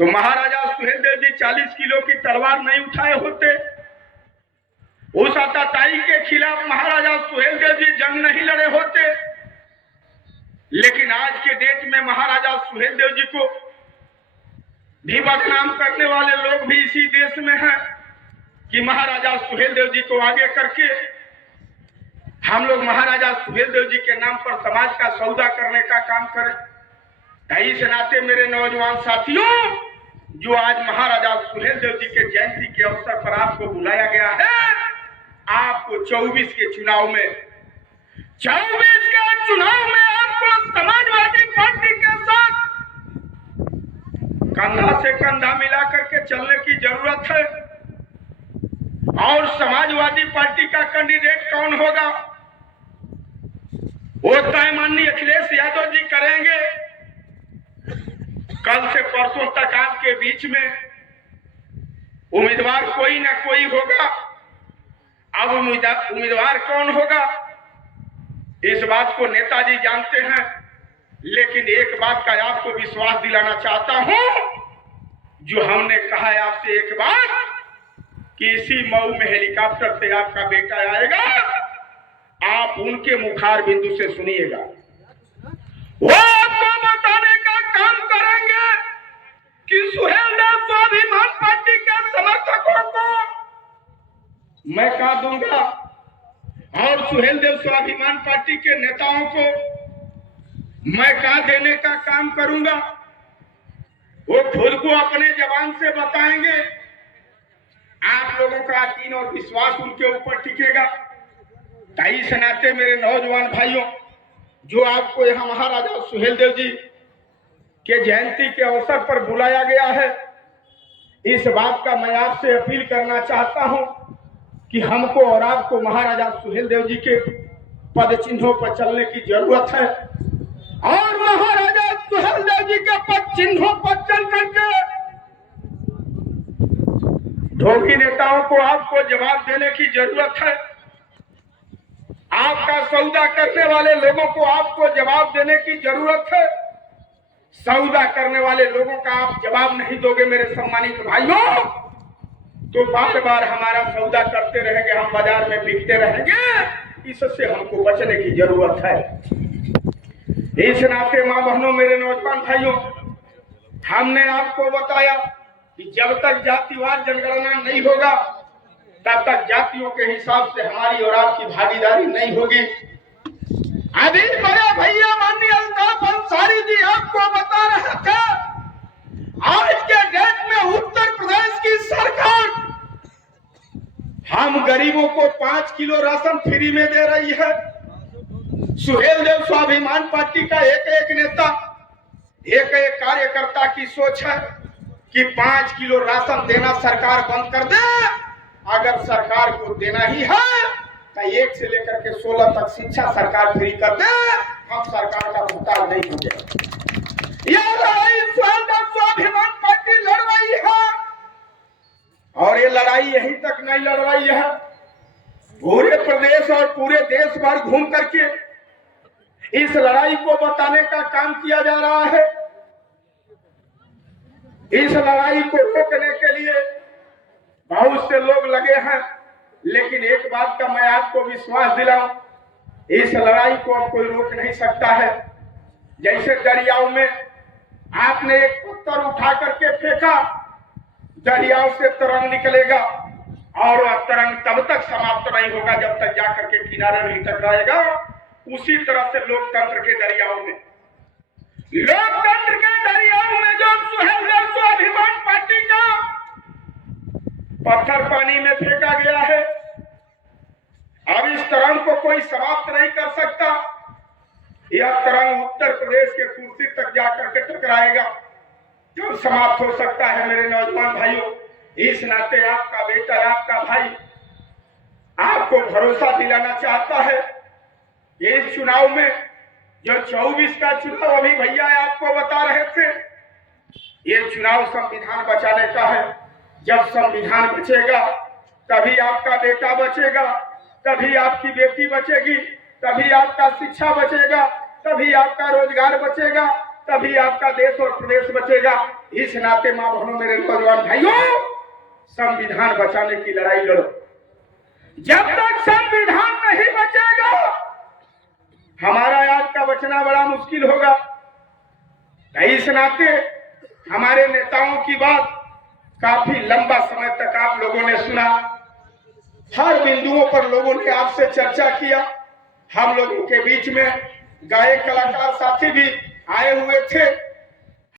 तो महाराजा सुहेलदेव जी 40 किलो की तलवार नहीं उठाए होते, उस आताताई के खिलाफ महाराजा सुहेलदेव जी जंग नहीं लड़े होते। लेकिन आज के डेट में महाराजा सुहेलदेव जी को भी बदनाम करने वाले लोग भी इसी देश में हैं कि महाराजा सुहेलदेव जी को आगे करके हम लोग महाराजा सुहेलदेव जी के नाम पर समाज का सौदा करने का काम करें। इस नाते मेरे नौजवान साथियों, जो आज महाराजा सुहेलदेव जी के जयंती के अवसर पर आपको बुलाया गया है, आपको 24 के चुनाव में आपको समाजवादी पार्टी के साथ कंधा से कंधा मिला करके चलने की जरूरत है। और समाजवादी पार्टी का कैंडिडेट कौन होगा वो तय माननीय अखिलेश यादव जी करेंगे। कल से परसों तक आपके बीच में उम्मीदवार कोई ना कोई होगा। अब उम्मीदवार कौन होगा इस बात को नेताजी जानते हैं, लेकिन एक बात का आपको विश्वास दिलाना चाहता हूं, जो हमने कहा है आपसे एक बार कि इसी मऊ में हेलीकॉप्टर से आपका बेटा आएगा, आप उनके मुखार बिंदु से सुनिएगा। वो आपको बताने का काम करेंगे कि सुहेलदेव स्वाभिमान पार्टी के समर्थकों को मैं कहा दूंगा और सुहेलदेव स्वाभिमान पार्टी के नेताओं को मैं कहा देने का काम करूंगा। वो खुद को अपने जबान से बताएंगे। आप लोगों का यकीन और विश्वास उनके ऊपर टिकेगा। इस नाते मेरे नौजवान भाइयों, जो आपको यहाँ महाराजा सुहेलदेव जी के जयंती के अवसर पर बुलाया गया है, इस बात का मैं आपसे अपील करना चाहता हूं कि हमको और आपको महाराजा सुहेलदेव जी के पद चिन्हों पर चलने की जरूरत है। और महाराजा सुहेलदेव जी के पद चिन्हों पर चल करके ढोंगी नेताओं को आपको जवाब देने की जरूरत है। आपका सौदा करने वाले लोगों को आपको जवाब देने की जरूरत है। सौदा करने वाले लोगों का आप जवाब नहीं दोगे मेरे सम्मानित भाइयों, तो बार बार हमारा सौदा करते रहेंगे, हम बाजार में बिकते रहेंगे। इससे हमको बचने की जरूरत है। इस नाते मां बहनों, मेरे नौजवान भाइयों, हमने आपको बताया कि जब तक जातिवाद जनगणना नहीं होगा तब तक जातियों के हिसाब से हमारी और आपकी भागीदारी नहीं होगी। अभी बड़े भैया माननीय अल्ताफ अंसारी जी आपको बता रहे थे, आज के डेट में उत्तर प्रदेश की सरकार हम गरीबों को 5 किलो राशन फ्री में दे रही है। सुहेलदेव स्वाभिमान पार्टी का एक एक नेता, एक एक कार्यकर्ता की सोच है कि 5 किलो राशन देना सरकार बंद कर दे। अगर सरकार को देना ही है तो 1 से लेकर के 16 तक शिक्षा सरकार फ्री कर दे, हम सरकार का भुगतान नहीं होंगे। यह लड़ाई सुहेलदेव स्वाभिमान पार्टी लड़ रही है और ये लड़ाई यहीं तक नहीं लड़ रही है, पूरे प्रदेश और पूरे देश भर घूम करके इस लड़ाई को बताने का काम किया जा रहा है। इस लड़ाई को रोकने के लिए बहुत से लोग लगे हैं, लेकिन एक बात का मैं आपको विश्वास दिलाऊं, इस लड़ाई को अब कोई रोक नहीं सकता है। जैसे दरियाओं में आपने एक पत्थर उठा करके फेंका, दरियाओं से तरंग निकलेगा और वह तरंग तब तक समाप्त नहीं होगा जब तक जाकर के किनारे नहीं टकराएगा। उसी तरह से लोकतंत्र के दरियाओं में जो सुहेलदेव स्वाभिमान पार्टी का पत्थर पानी में फेंका गया है, अब इस तरंग को कोई समाप्त नहीं कर सकता। यह तरंग उत्तर प्रदेश के कुर्सी तक जाकर के टकराएगा, जो समाप्त हो सकता है। मेरे नौजवान भाइयों, इस नाते आपका बेटा, आपका भाई आपको भरोसा दिलाना चाहता है। इस चुनाव में जो 24 का चुनाव अभी भैया आपको बता रहे थे, ये चुनाव संविधान बचाने का है। जब संविधान बचेगा तभी आपका बेटा बचेगा, तभी आपकी बेटी बचेगी, तभी आपका शिक्षा बचेगा, तभी आपका रोजगार बचेगा, तभी आपका देश और प्रदेश बचेगा। इस नाते मां बहनों, मेरे नौजवान भाइयों, संविधान बचाने की लड़ाई लड़ो। जब तक संविधान नहीं बचेगा हमारा आज का बचना बड़ा मुश्किल होगा। इस नाते हमारे नेताओं की बात काफी लंबा समय तक आप लोगों ने सुना, हर बिंदुओं पर लोगों ने आपसे चर्चा किया। हम लोगों के बीच में गायक कलाकार साथी भी आए हुए थे।